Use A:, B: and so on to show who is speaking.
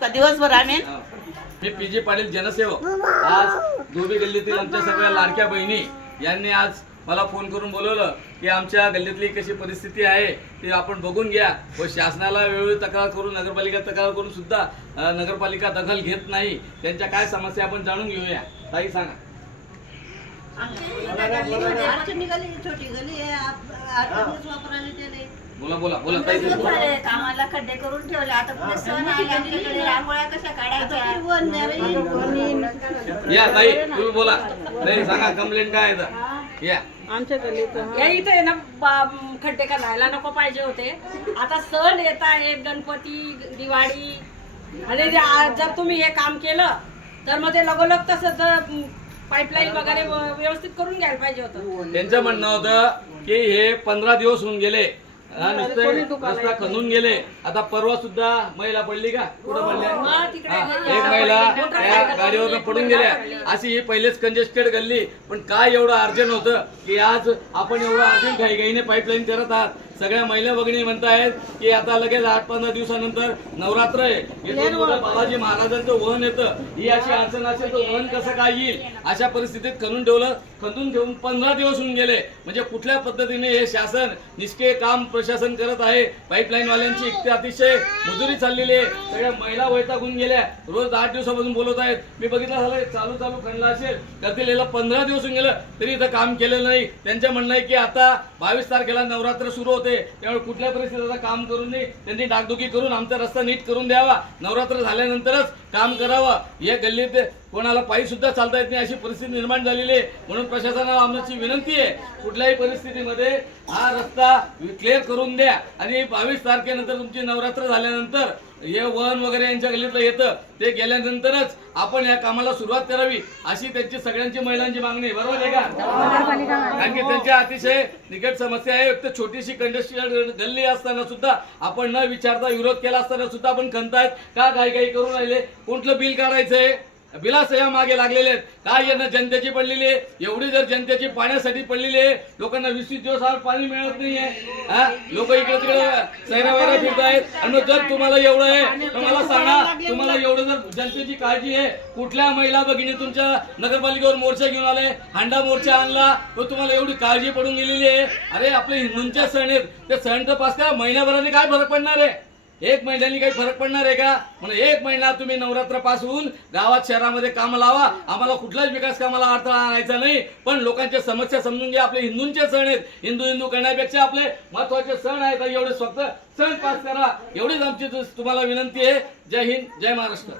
A: का दिवसभर आम्ही?
B: मी पी जे पाटील जनसेवक. आज धोबी गल्लीतील आमच्या सगळ्या लाडक्या बहिणी यांनी आज मला फोन करून बोलवलं की आमच्या गल्लीतली कशी परिस्थिती आहे ती आपण बघून घ्या. व शासनाला वेळोवेळी तक्रार करून नगरपालिका तक्रार करून सुद्धा नगरपालिका दखल घेत नाही. त्यांच्या काय समस्या आपण जाणून घेऊया. ताई सांगा.
C: छोटी गली आहे. वापरायला
B: बोला बोला बोला.
D: झाले कामाला खड्डे करून ठेवले. आता पुढे सण आले आमच्याकडे रांगोळ्या कशा काढायच्या?
C: नाही
B: या ताई तुम्ही बोला. ताई सांगा कंप्लेंट काय आहे तर? या.
E: या इथे आहे ना बा- खड्डे करायला नको पाहिजे होते. आता सण येत आहेत गणपती दिवाळी. आणि जे आ- जर तुम्ही हे काम केलं तर मग ते लगोलग तसं पाईपलाईन वगैरे व- व्यवस्थित करून घ्यायला पाहिजे होतं.
B: त्यांचं म्हणणं होतं की हे पंधरा दिवस होऊन गेले. हा, नुसते रस्ता खणून गेले. आता परवा सुद्धा महिला पडली का? कुठं पडल्या
E: हा.
B: एक महिला त्या गाडीवर
E: पडली,
B: पडून गेल्या.
E: पडली.
B: अशी ही पहिलेच कंजेस्टेड गल्ली. पण काय एवढं अर्जंट होतं की आज आपण एवढं अर्जंट घाई घाईने पाईपलाईन करत आहात. सगळ्या महिला भगिनी म्हणतायत की आता लगेच आठ पंधरा दिवसानंतर नवरात्र आहे. इथून पुढं बाबाजी महाराजांचं वहन येतं. ही अशी अडचण असेल तर वहन कसं काय येईल? अशा परिस्थितीत खणून ठेवलं. खणून ठेवून पंधरा दिवस होऊन गेले. म्हणजे कुठल्या पद्धतीने हे शासन निष्क्रिय काम प्रशासन प्रशासन करत आहे. पाईपलाईन वाल्यांची अतिशय मजुरी चाललेली आहे. सगळ्या महिला वैतागून गेल्या. रोज आठ दिवसापासून बोलत आहेत. मी बघितलं झालं चालू चालू खंडला असेल. करतील याला पंधरा दिवस होऊन गेलं तरी इथं काम केलेलं नाही. त्यांचं म्हणणं आहे की आता बावीस तारखेला नवरात्र सुरू होते. त्यामुळे कुठल्या परिस्थितीत काम करून नाही. त्यांनी डागडुकी करून आमचा रस्ता नीट करून द्यावा. नवरात्र झाल्यानंतरच काम करावं. या गल्लीत कोणाला पायी सुद्धा चालता येत नाही. अशी परिस्थिती निर्माण झालेली आहे. म्हणून प्रशासनाला आमची विनंती आहे. कुठल्याही परिस्थितीमध्ये हा रस्ता क्लिअर करून द्या. आणि बावीस तारखेनंतर तुमची नवरात्र झाल्यानंतर हे वन वगैरे यांच्या गल्लीतलं येतं. ते गेल्यानंतरच आपण या कामाला सुरुवात करावी अशी त्यांची सगळ्यांची महिलांची मागणी आहे. बरोबर आहे का? कारण की त्यांच्या अतिशय निकट समस्या आहे. एक तर छोटीशी कंडस्ट्रीयल गल्ली असताना सुद्धा आपण न विचारता विरोध केला असताना सुद्धा आपण खणतायत का काही काही करून राहिले? कोणतं बिल काढायचंय? बिलासया मागे लागलेले आहेत. काय यांना जनतेची पडलेली आहे? एवढी जर जनतेची पाण्यासाठी पडलेली आहे लोकांना वीस वीस दिवस पाणी मिळत नाहीये हा? लोक इकडे तिकडे सैरा वैरा फिरत आहेत आणि मग जर तुम्हाला एवढं आहे तर मला सांगा तुम्हाला एवढं जर जनतेची काळजी आहे कुठल्या महिला भगिनी तुमच्या नगरपालिकेवर मोर्चा घेऊन आले हांडा मोर्चा आणला तो तुम्हाला एवढी काळजी पडून गेलेली आहे? अरे आपले हिंदूंच्या सण आहेत. ते सण तर पाच त्या महिन्याभराने काय फरक पडणार आहे? एक महिन्यानी काही फरक पडणार आहे का? म्हणून एक महिना तुम्ही नवरात्रपासून गावात शहरामध्ये काम लावा. आम्हाला कुठलाच विकास कामाला अडथळा आणायचा नाही. पण लोकांच्या समस्या समजून घ्या. आपले हिंदूंचे सण आहेत. हिंदू हिंदू करण्यापेक्षा आपले महत्त्वाचे सण आहेत. एवढे फक्त सण पास करा. एवढीच आमची तुम्हाला विनंती आहे. जय हिंद जय महाराष्ट्र.